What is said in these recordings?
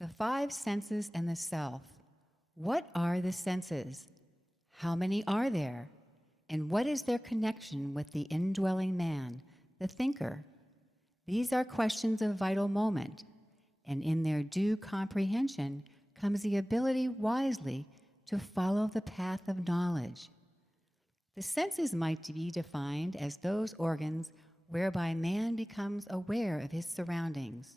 The five senses and the self. What are the senses? How many are there? And what is their connection with the indwelling man, the thinker? These are questions of vital moment, and in their due comprehension comes the ability wisely to follow the path of knowledge. The senses might be defined as those organs whereby man becomes aware of his surroundings.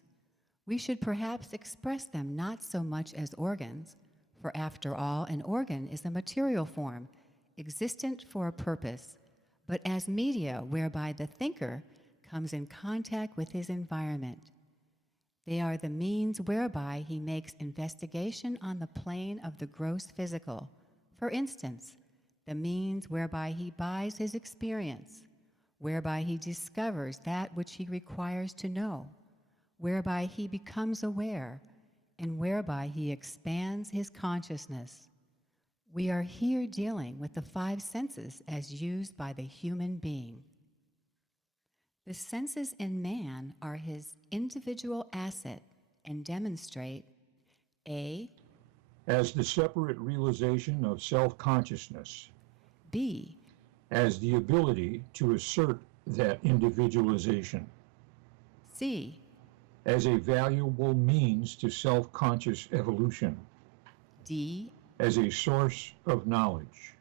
We should perhaps express them not so much as organs, for after all, an organ is a material form, existent for a purpose, but as media whereby the thinker comes in contact with his environment. They are the means whereby he makes investigation on the plane of the gross physical. For instance, the means whereby he buys his experience, whereby he discovers that which he requires to know, whereby he becomes aware, and whereby he expands his consciousness. We are here dealing with the five senses as used by the human being. The senses in man are his individual asset and demonstrate A. As the separate realization of self-consciousness. B. As the ability to assert that individualization. C. As a valuable means to self-conscious evolution. D. As a source of knowledge.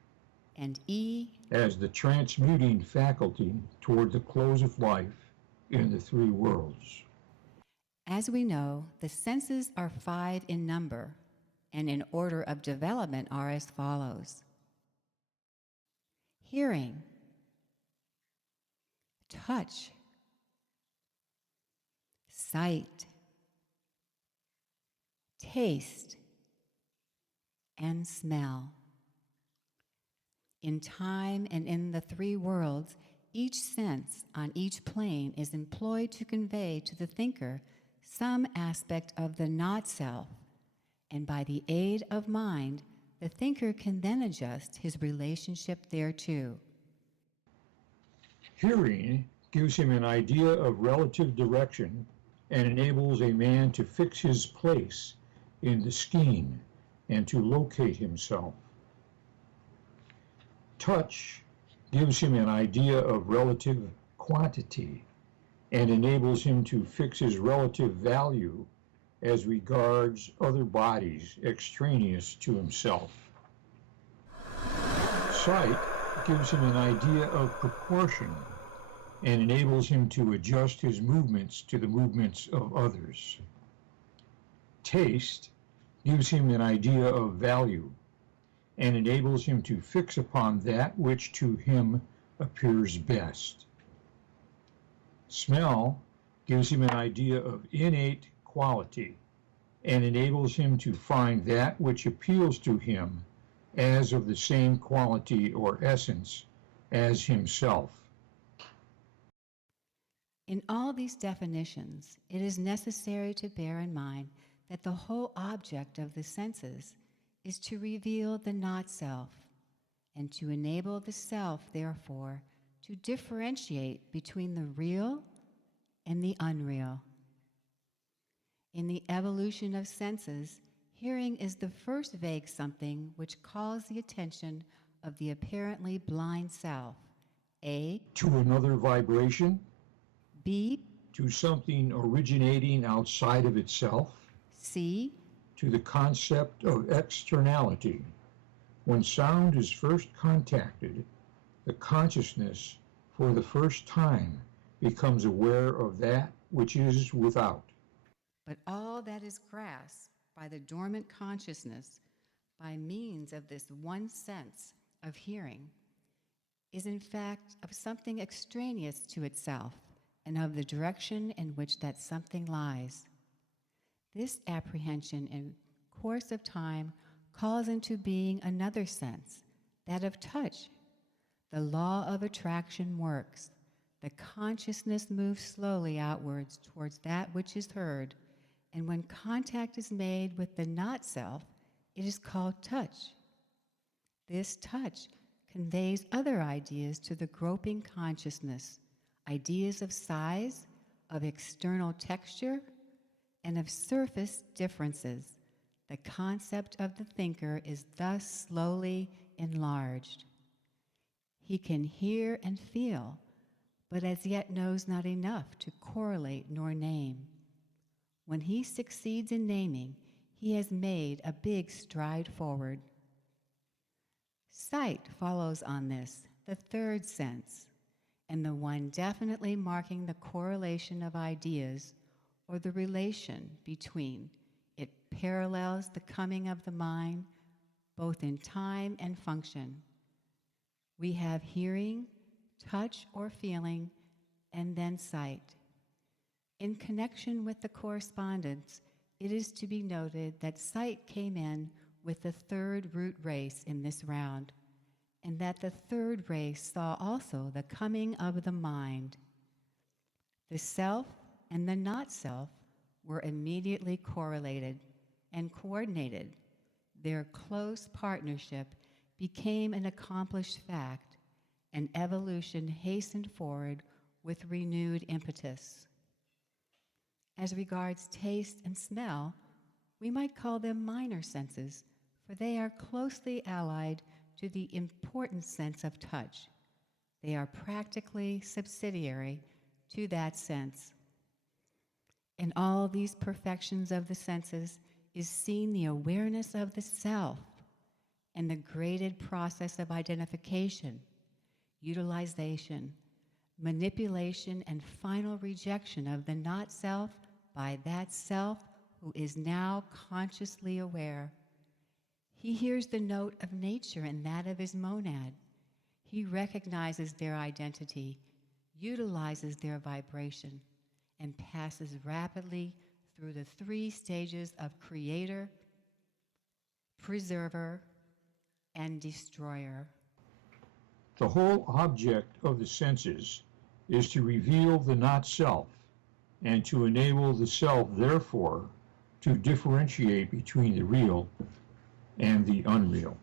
And E. As the transmuting faculty toward the close of life in the three worlds. As we know, the senses are five in number, and in order of development are as follows: hearing, touch, sight, taste, and smell. In time and in the three worlds, each sense on each plane is employed to convey to the thinker some aspect of the not-self, and by the aid of mind, the thinker can then adjust his relationship thereto. Hearing gives him an idea of relative direction and enables a man to fix his place in the scheme and to locate himself. Touch gives him an idea of relative quantity and enables him to fix his relative value as regards other bodies extraneous to himself. Sight gives him an idea of proportion and enables him to adjust his movements to the movements of others. Taste gives him an idea of value and enables him to fix upon that which to him appears best. Smell gives him an idea of innate quality and enables him to find that which appeals to him as of the same quality or essence as himself. In all these definitions, it is necessary to bear in mind that the whole object of the senses is to reveal the not-self, and to enable the self, therefore, to differentiate between the real and the unreal. In the evolution of senses, hearing is the first vague something which calls the attention of the apparently blind self. A. To another vibration. B. To something originating outside of itself. C. To the concept of externality. When sound is first contacted, the consciousness for the first time becomes aware of that which is without. But all that is grasped by the dormant consciousness by means of this one sense of hearing is in fact of something extraneous to itself and of the direction in which that something lies. This apprehension in course of time calls into being another sense, that of touch. The law of attraction works. The consciousness moves slowly outwards towards that which is heard, and when contact is made with the not-self, it is called touch. This touch conveys other ideas to the groping consciousness, ideas of size, of external texture, and of surface differences. The concept of the thinker is thus slowly enlarged. He can hear and feel, but as yet knows not enough to correlate nor name. When he succeeds in naming, he has made a big stride forward. Sight follows on this, the third sense, and the one definitely marking the correlation of ideas or the relation between. It parallels the coming of the mind, both in time and function. We have hearing, touch or feeling, and then sight. In connection with the correspondence, it is to be noted that sight came in with the third root race in this round, and that the third race saw also the coming of the mind. The self and the not-self were immediately correlated and coordinated. Their close partnership became an accomplished fact, and evolution hastened forward with renewed impetus. As regards taste and smell, we might call them minor senses, for they are closely allied to the important sense of touch. They are practically subsidiary to that sense. In all these perfections of the senses is seen the awareness of the self and the graded process of identification, utilization, manipulation, and final rejection of the not-self by that self who is now consciously aware. He hears the note of nature in that of his monad. He recognizes their identity, utilizes their vibration, and passes rapidly through the three stages of creator, preserver, and destroyer. The whole object of the senses is to reveal the not-self and to enable the self, therefore, to differentiate between the real and the unreal.